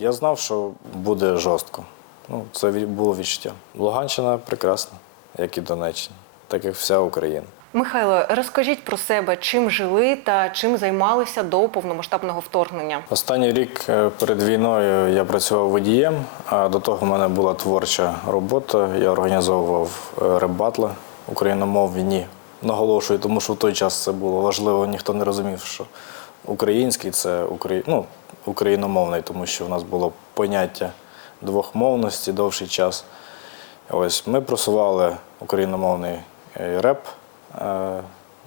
Я знав, що буде жорстко. Ну, це було відчуття. Луганщина прекрасна, як і Донеччина, так як вся Україна. Михайло, розкажіть про себе, чим жили та чим займалися до повномасштабного вторгнення. Останній рік е, перед війною я працював водієм, а до того в мене була творча робота. Я організовував е, реп-батли україномовні. Наголошую, тому що в той час це було важливо, ніхто не розумів, що український це Украї... ну, україномовний, тому що в нас було поняття двохмовності довший час. Ось ми просували україномовний е, реп. Е,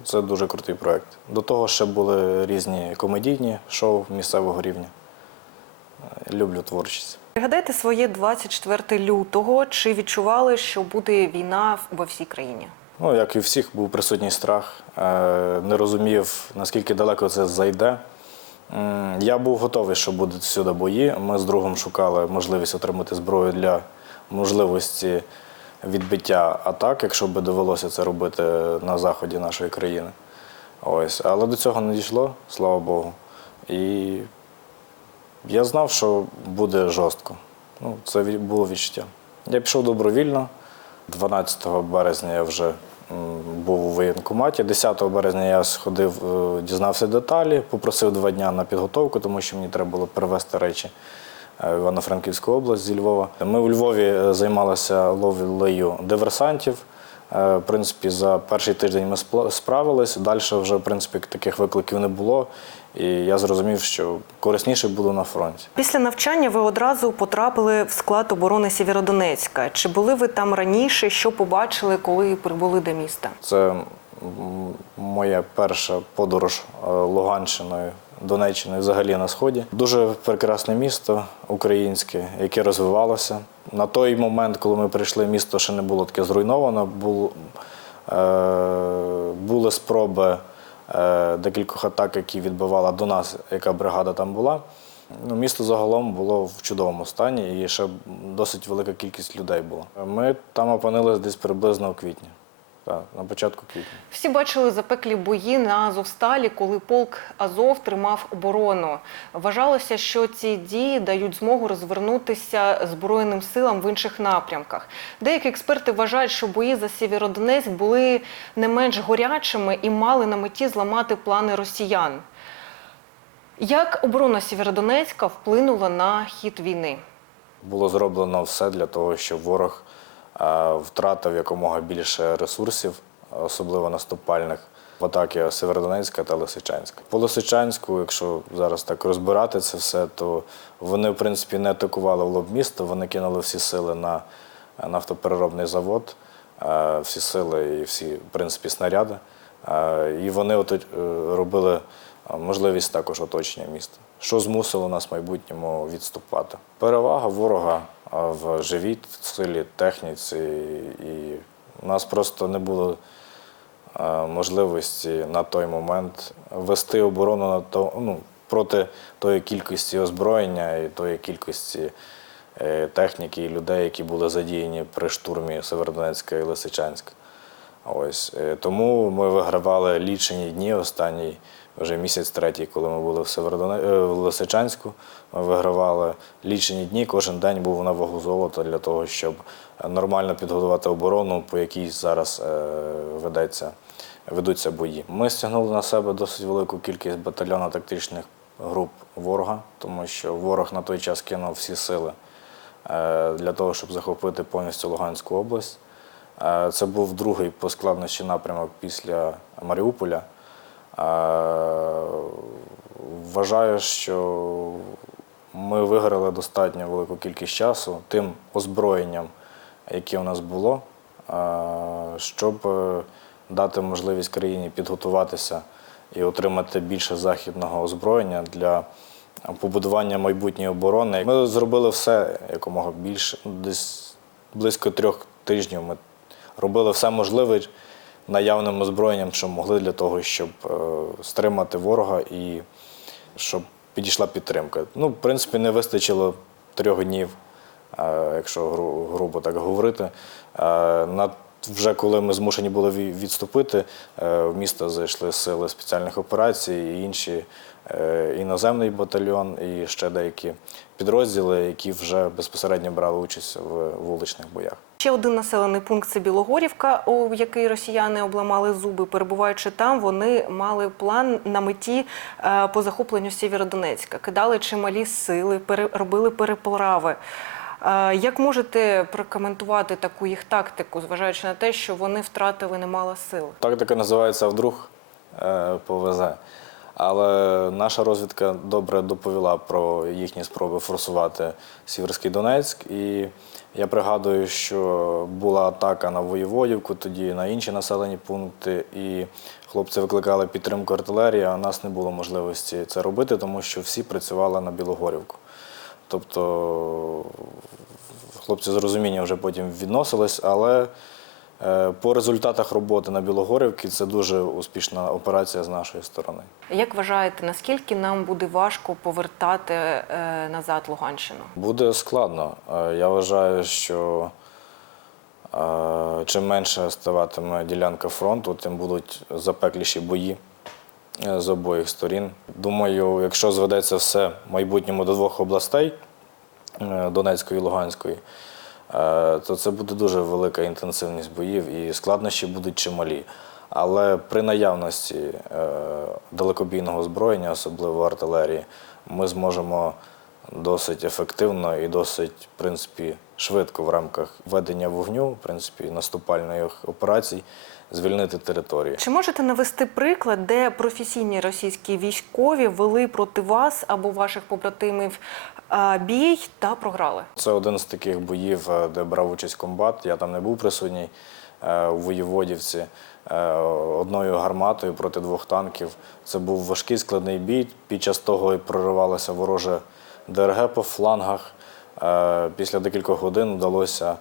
Це дуже крутий проєкт. До того ще були різні комедійні шоу місцевого рівня. Е, Люблю творчість. Пригадайте своє 24 лютого. Чи відчували, що буде війна во всій країні? Ну, як і всіх, був присутній страх, не розумів, наскільки далеко це зайде. М, Я був готовий, що будуть всюди бої. Ми з другом шукали можливість отримати зброю для можливості відбиття атак, якщо би довелося це робити на заході нашої країни. Ось. Але до цього не дійшло, слава Богу. І я знав, що буде жорстко. Ну, це було відчуття. Я пішов добровільно. 12 березня я вже був у воєнкоматі. 10 березня я сходив, е, дізнався деталі, попросив два дні на підготовку, тому що мені треба було перевезти речі е, в Івано-Франківську область зі Львова. Ми у Львові е, займалися ловлею диверсантів. Е, В принципі, за перший тиждень ми справились. Далі вже в принципі таких викликів не було. І я зрозумів, що корисніше було на фронті. Після навчання ви одразу потрапили в склад оборони Сєвєродонецька. Чи були ви там раніше? Що побачили, коли прибули до міста? Це моя перша подорож е, Луганщиною, Донеччиною, взагалі на сході. Дуже прекрасне місто українське, яке розвивалося. На той момент, коли ми прийшли, місто ще не було таке зруйновано. Бул, е, були спроби е, декількох атак, які відбивала до нас, яка бригада там була. Ну, місто загалом було в чудовому стані і ще досить велика кількість людей була. Ми там опинилися десь приблизно у квітні. Так, на початку квітня. Всі бачили запеклі бої на Азовсталі, коли полк Азов тримав оборону. Вважалося, що ці дії дають змогу розвернутися збройним силам в інших напрямках. Деякі експерти вважають, що бої за Сєвєродонецьк були не менш горячими і мали на меті зламати плани росіян. Як оборона Сєвєродонецька вплинула на хід війни? Було зроблено все для того, щоб ворог втратив якомога більше ресурсів, особливо наступальних в атаки Северодонецька та Лисичанська. По Лисичанську, якщо зараз так розбирати це все, то вони в принципі не атакували в лоб міста, вони кинули всі сили на нафтопереробний завод, всі сили і всі, в принципі, снаряди. І вони е, робили можливість також оточення міста, що змусило нас в майбутньому відступати. Перевага ворога в живій силі, техніці, і у нас просто не було е, можливості на той момент вести оборону на то, ну, проти тої кількості озброєння і тої кількості е, техніки і людей, які були задіяні при штурмі Северодонецька і Лисичанська. Ось е, тому ми вигравали лічені дні. Останній вже місяць третій, коли ми були в Северодоне... е, в Лисичанську. Ми вигравали лічені дні. Кожен день був на вагу золота для того, щоб нормально підготувати оборону, по якій зараз е, ведеться, ведуться бої. Ми стягнули на себе досить велику кількість батальйонно-тактичних груп ворога, тому що ворог на той час кинув всі сили для того, щоб захопити повністю Луганську область. Це був другий по складнощі напрямок після Маріуполя. Вважаю, що ми виграли достатньо велику кількість часу тим озброєнням, яке у нас було, щоб е, дати можливість країні підготуватися і отримати більше західного озброєння для побудування майбутньої оборони. Ми зробили все якомога більше. Десь близько трьох тижнів ми робили все можливе наявним озброєнням, що могли для того, щоб е, стримати ворога і щоб підійшла підтримка. Ну, в принципі, не вистачило трьох днів, е, якщо гру- грубо так говорити. Е, На вже коли ми змушені були відступити, в місто зайшли сили спеціальних операцій і інші іноземний батальйон, і ще деякі підрозділи, які вже безпосередньо брали участь в вуличних боях. Ще один населений пункт це Білогорівка, у який росіяни обламали зуби. Перебуваючи там, вони мали план на меті е, по захопленню Сєвєродонецька. Кидали чималі сили, робили переправи. Е, Як можете прокоментувати таку їх тактику, зважаючи на те, що вони втратили немало сил? Тактика називається вдруг е, повезе. Але наша розвідка добре доповіла про їхні спроби форсувати Сіверський Донецьк. І я пригадую, що була атака на Воєводівку, тоді на інші населені пункти, і хлопці викликали підтримку артилерії, а у нас не було можливості це робити, тому що всі працювали на Білогорівку. Тобто хлопці з розумінням вже потім відносились, але по результатах роботи на Білогорівці це дуже успішна операція з нашої сторони. Як вважаєте, наскільки нам буде важко повертати е, назад Луганщину? Буде складно. Е, Я вважаю, що е, чим менше ставатиме ділянка фронту, тим будуть запекліші бої е, з обох сторін. Думаю, якщо зведеться все в майбутньому до двох областей е, Донецької і Луганської, е, то це буде дуже велика інтенсивність боїв і складнощі будуть чималі. Але при наявності е, далекобійного озброєння, особливо артилерії, ми зможемо досить ефективно і досить, в принципі, швидко в рамках ведення вогню, в принципі, наступальних операцій, звільнити територію. Чи можете навести приклад, де професійні російські військові вели проти вас або ваших побратимів е, бій та програли? Це один з таких боїв, е, де брав участь комбат. Я там не був присутній е, у Воєводівці. Е, Одною гарматою проти двох танків. Це був важкий складний бій. Під час того і проривалося вороже ДРГ по флангах. Після декількох годин вдалося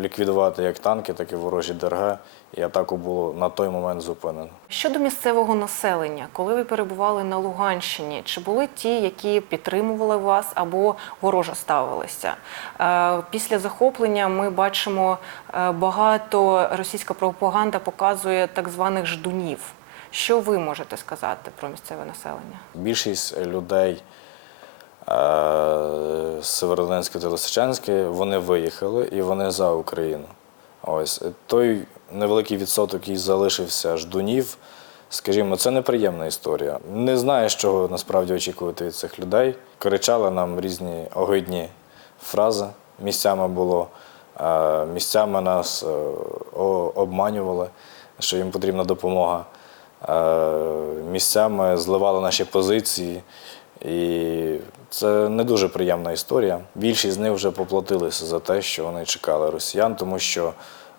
ліквідувати як танки, так і ворожі ДРГ. І атаку було на той момент зупинено. Щодо місцевого населення, коли ви перебували на Луганщині, чи були ті, які підтримували вас або вороже ставилися? Е, Після захоплення ми бачимо е, багато російська пропаганда показує так званих ждунів. Що ви можете сказати про місцеве населення? Більшість людей е, з Северодонецька та Лисичанська, вони виїхали і вони за Україну. Ось той невеликий відсоток, який залишився ждунів, скажімо, це неприємна історія. Не знаю, що насправді очікувати від цих людей. Кричали нам різні огидні фрази. Місцями було, е, місцями нас е, обманювали, що їм потрібна допомога. Місцями зливали наші позиції. І це не дуже приємна історія. Більшість з них вже поплатилися за те, що вони чекали росіян, тому що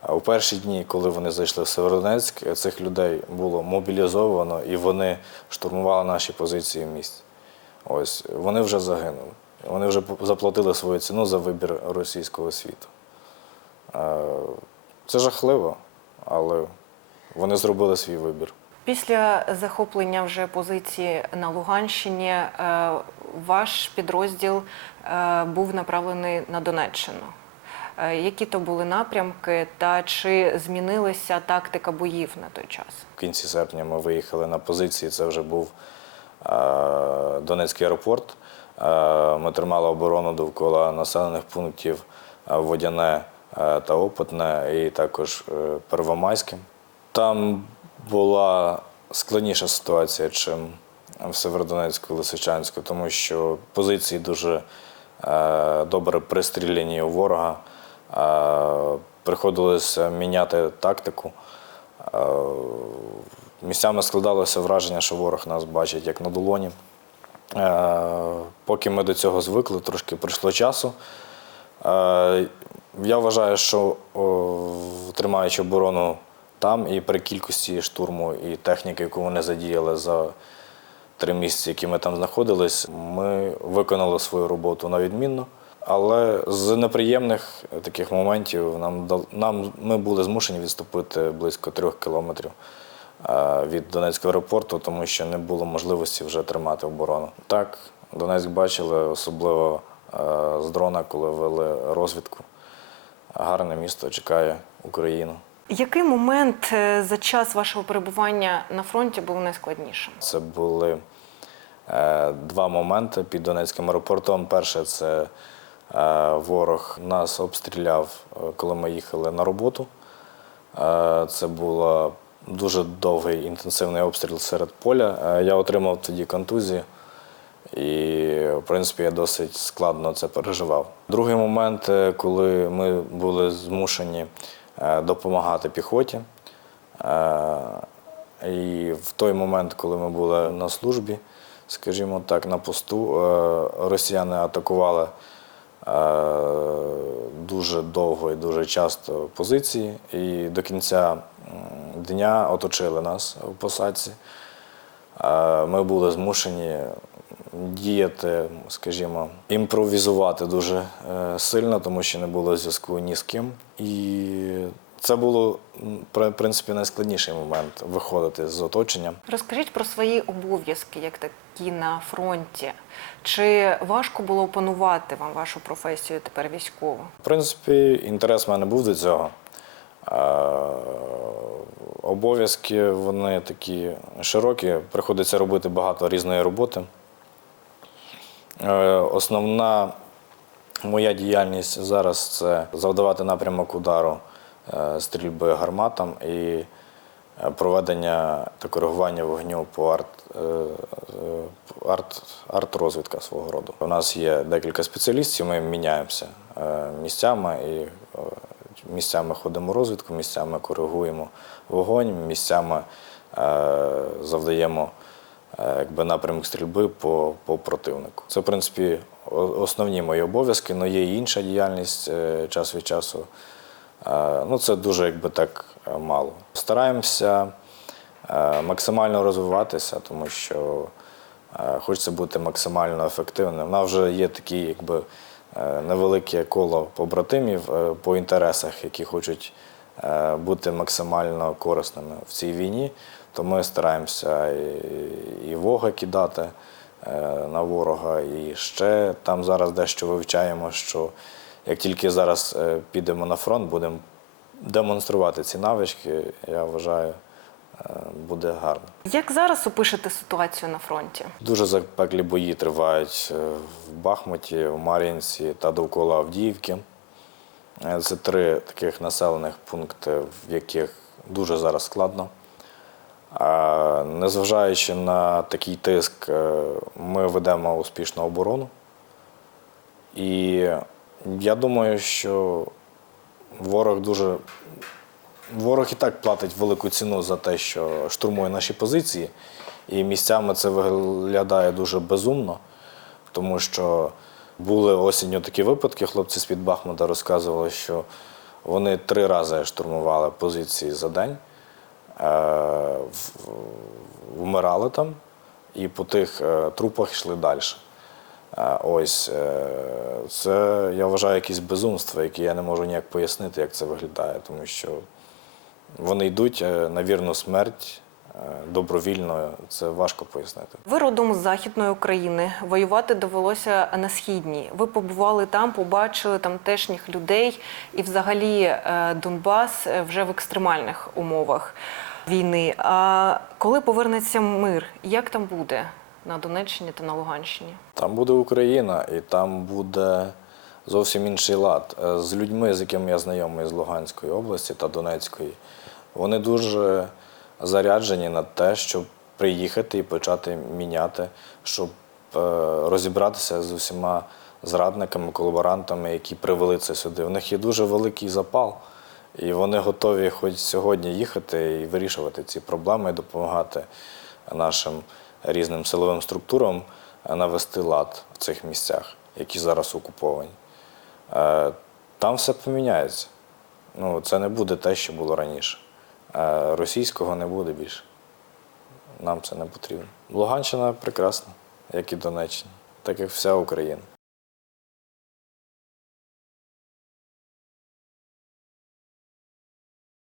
е, у перші дні, коли вони зайшли в Северодонецьк, цих людей було мобілізовано і вони штурмували наші позиції в місті. Ось вони вже загинули. Вони вже заплатили свою ціну за вибір російського світу. Е, Це жахливо, але вони зробили свій вибір. Після захоплення вже позиції на Луганщині е, ваш підрозділ е, був направлений на Донеччину. Е, Які то були напрямки, та чи змінилася тактика боїв на той час? В кінці серпня ми виїхали на позиції. Це вже був е, Донецький аеропорт. Ми тримали оборону довкола населених пунктів Водяне та Опитне, і також Первомайське. Там була складніша ситуація, чим в Северодонецьку Лисичанську, тому що позиції дуже е, добре пристріляні у ворога. Е, Приходилося міняти тактику. Е, Місцями складалося враження, що ворог нас бачить як на долоні. Поки ми до цього звикли, трошки пройшло часу. Я вважаю, що тримаючи оборону там і при кількості штурму і техніки, яку вони задіяли за три місяці, які ми там знаходились, ми виконали свою роботу на відмінно. Але з неприємних таких моментів нам, нам ми були змушені відступити близько трьох кілометрів е, від Донецького аеропорту, тому що не було можливості вже тримати оборону. Так, Донецьк бачили, особливо е, з дрона, коли вели розвідку. Гарне місто чекає Україну. Який момент е, за час вашого перебування на фронті був найскладнішим? Це були е, два моменти під Донецьким аеропортом. Перше це е, ворог нас обстріляв, е, коли ми їхали на роботу. Е, це був дуже довгий інтенсивний обстріл серед поля. Е, я отримав тоді контузію. І, в принципі, я досить складно це переживав. Другий момент, е, коли ми були змушені допомагати піхоті. Е, І в той момент, коли ми були на службі, скажімо так, на посту, е, росіяни атакували е, дуже довго і дуже часто позиції, і до кінця дня оточили нас в посадці. Е, Ми були змушені діяти, скажімо, імпровізувати дуже е, сильно, тому що не було зв'язку ні з ким. І це було в принципі найскладніший момент виходити з оточення. Розкажіть про свої обов'язки, як такі на фронті. Чи важко було опанувати вам вашу професію тепер військову? В принципі, інтерес в мене був до цього. Обов'язки вони такі широкі, приходиться робити багато різної роботи. Е, Основна моя діяльність зараз це завдавати напрямок удару е, стрільби гарматам і е, проведення та коригування вогню по арт, е, арт, арт-розвідка свого роду. У нас є декілька спеціалістів, ми міняємося місцями і місцями ходимо розвідку, місцями коригуємо вогонь, місцями завдаємо якби, напрямок стрільби по, по противнику. Це, в принципі, основні мої обов'язки, але є інша діяльність е, час від часу. Е, Ну, це дуже якби так е, мало. Стараємося е, максимально розвиватися, тому що е, хочеться бути максимально ефективним. У нас вже є такі, якби е, невелике коло побратимів е, по інтересах, які хочуть е, бути максимально корисними в цій війні. То ми стараємося і, вога кидати е, на ворога, і ще там зараз дещо вивчаємо, що як тільки зараз е, підемо на фронт, будемо демонструвати ці навички, я вважаю, е, буде гарно. Як зараз опишете ситуацію на фронті? Дуже запеклі бої тривають в Бахмуті, в Мар'їнці та довкола Авдіївки. Це три таких населених пункти, в яких дуже зараз складно. Незважаючи на такий тиск, е, ми ведемо успішну оборону. І я думаю, що ворог дуже. Ворог і так платить велику ціну за те, що штурмує наші позиції. І місцями це виглядає дуже безумно, тому що були осінню такі випадки. Хлопці з-під Бахмута розказували, що вони три рази штурмували позиції за день, вмирали там і по тих е, трупах йшли далі. Е, Ось е, це я вважаю якесь безумство, яке я не можу ніяк пояснити, як це виглядає, тому що вони йдуть е, на вірну смерть е, добровільно. Це важко пояснити. Ви родом з Західної України. Воювати довелося на східній. Ви побували там, побачили тамтешніх людей, і взагалі е, Донбас е, вже в екстремальних умовах війни. А коли повернеться мир, як там буде на Донеччині та на Луганщині? Там буде Україна, і там буде зовсім інший лад. Е, З людьми, з якими я знайомий з Луганської області та Донецької, вони дуже заряджені на те, щоб приїхати і почати міняти, щоб е, розібратися з усіма зрадниками, колаборантами, які привели це сюди. У них є дуже великий запал, і вони готові хоч сьогодні їхати і вирішувати ці проблеми, і допомагати нашим різним силовим структурам е, навести лад в цих місцях, які зараз окуповані. Е, Там все поміняється. Ну, це не буде те, що було раніше. Е, Російського не буде більше. Нам це не потрібно. Луганщина прекрасна, як і Донеччина, так як вся Україна.